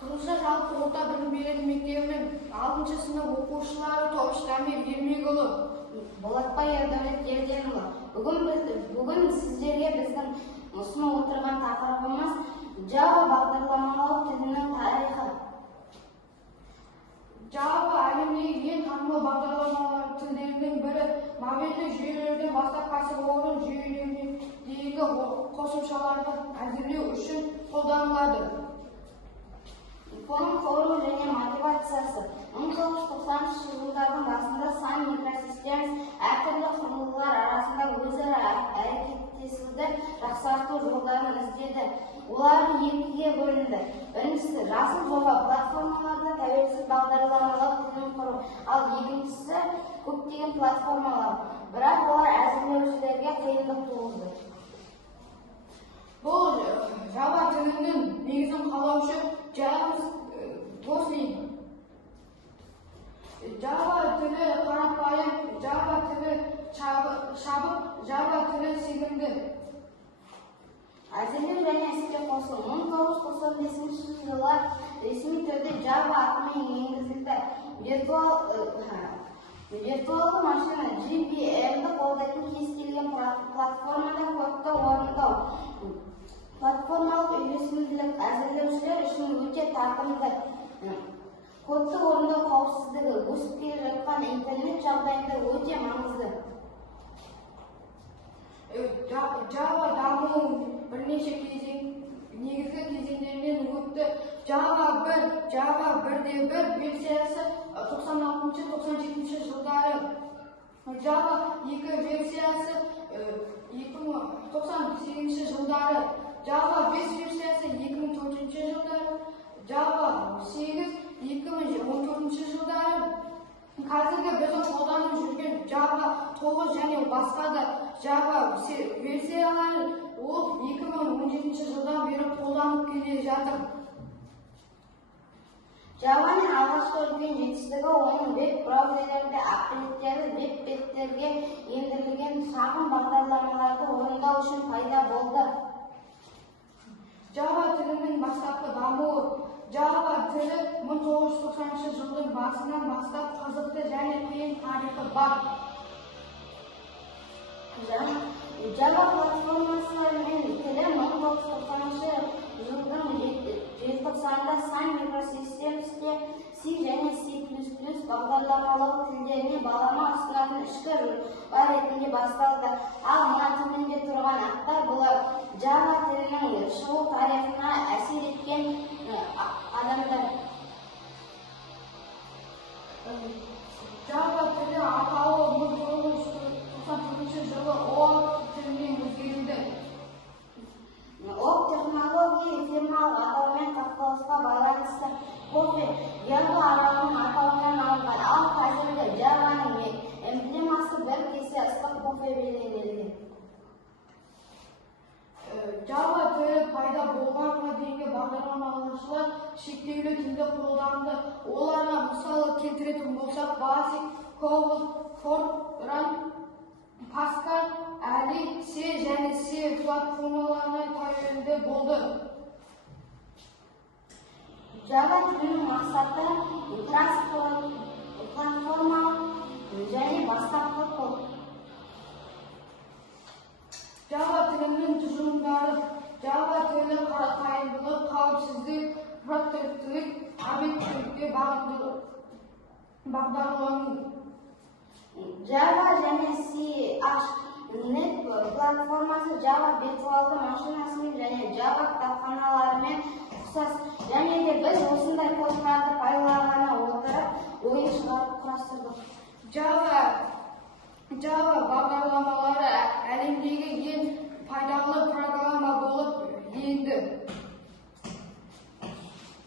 Қызылша жалпы орта білім беретін мектебінің 6-шы сынып оқушылары Тобыштамир Ермекұлы, Болатбай Ердәулет Ерденұлы. Бүгін сіздерге біздің ұсынып отырған тақырыбымыз Java бағдарламалау тілінің тарихы. Java әлемдегі ең танымал бағдарламалау тілдерінің бірі. Мобильді жүйелерден бастап кәсіпорын жүйелеріне дейінгі қосымшаларды әзірлеу үшін қолданылады. Оның құру және мотивациясы 1990 жылдардың басында Sun Microsystems әртүрлі құрылғылар арасында өзара әрекеттесуді жақсарту жолдарын іздеді. Олардың екіге бөлінді. Біріншісі жасыл жоба платформаларда тәуелсіз бағдарламалау тілін құру, ал екіншісі көптеген платформалар. Бірақ олар әзірлеушілерге қиындық туғызды. Бұл Java тілінің негізін қалаушы James Gosling. Java тілі қарапайым, Java тілі шабық, Java тілі сенімді. Әзірлеу және іске қосу 1995 жылы ресми түрде Java атымен енгізілді. Виртуалды машина JVM-ді қолдайтын кез келген платформада кодты орындау. Платформалық үйлесімділік әзірлеушілер үшін өте тартымды. Кодты орындау қауіпсіздігі өсіп келе жатқан интернет жағдайында өте маңызды. Java дамуы бірнеше негізгі кезеңдерінен өтті. Java 1.1 версиясы 96-97 жылдары, Java 2 версиясы 98 жылдары, Java 5 версиясы 2004 жылдары, Java 8 2014 жылдары. Қазіргі біздің қолданып жүрген Java 9 және басқа да Java версиялары ол 2017 жылдан бері қолданып келе жатыр. Javaның алғашқы үлкен жетістігі оның веб-браузерлерде аппараттарды веб-беттерге ендірілген шағын бағдарламаларды орындау үшін пайда болды. Java тілінің бастапқы дамуы. Java тілі 1990 жылдың басынан бастап қызықты және қиын тарихы бар. Java платформасының тілі 1990 жылдың желтоқсанында Sun Microsystems'те C және C++ бағдарламалау тілдеріне балама ұсынатын ішкі жобалар ретінде басталды. Ал мына төменде тұрған аттар бұлар Java тілінің шығу тарихына әсер еткен адамдар. Java тілі атауы 1994 жылы OAuth тіліне өзгерілді. OAuth технология фирмалық атаумен қақтығысқа байланысты кофе Java аралының атауынан алынған, ал қазіргі Javaның эмблемасы бір кесе ыстық кофе бейнеленген. Java тілі пайда болғанға дейінгі бағдарламалаушылар шектеулі тілді қолданды. Оларға мысалы келтіретін болсақ, Basic, COBOL, Fortran, Pascal, Ali, C және C платформаларына тәуелді болды. Java тілінің мақсаты платформалық және бастапқы код. Java тілінің тұжырымдары. Java тілі қарапайымдылық, қауіпсіздік, проактивтілік, объектілікке бағдарлану. Java және C#.NET платформасы Java виртуалды машинасымен және Java кітапханаларымен ұқсас. Және де біз осындай кодтарды пайдалана отырып ойын шығарып құрастырдық. Java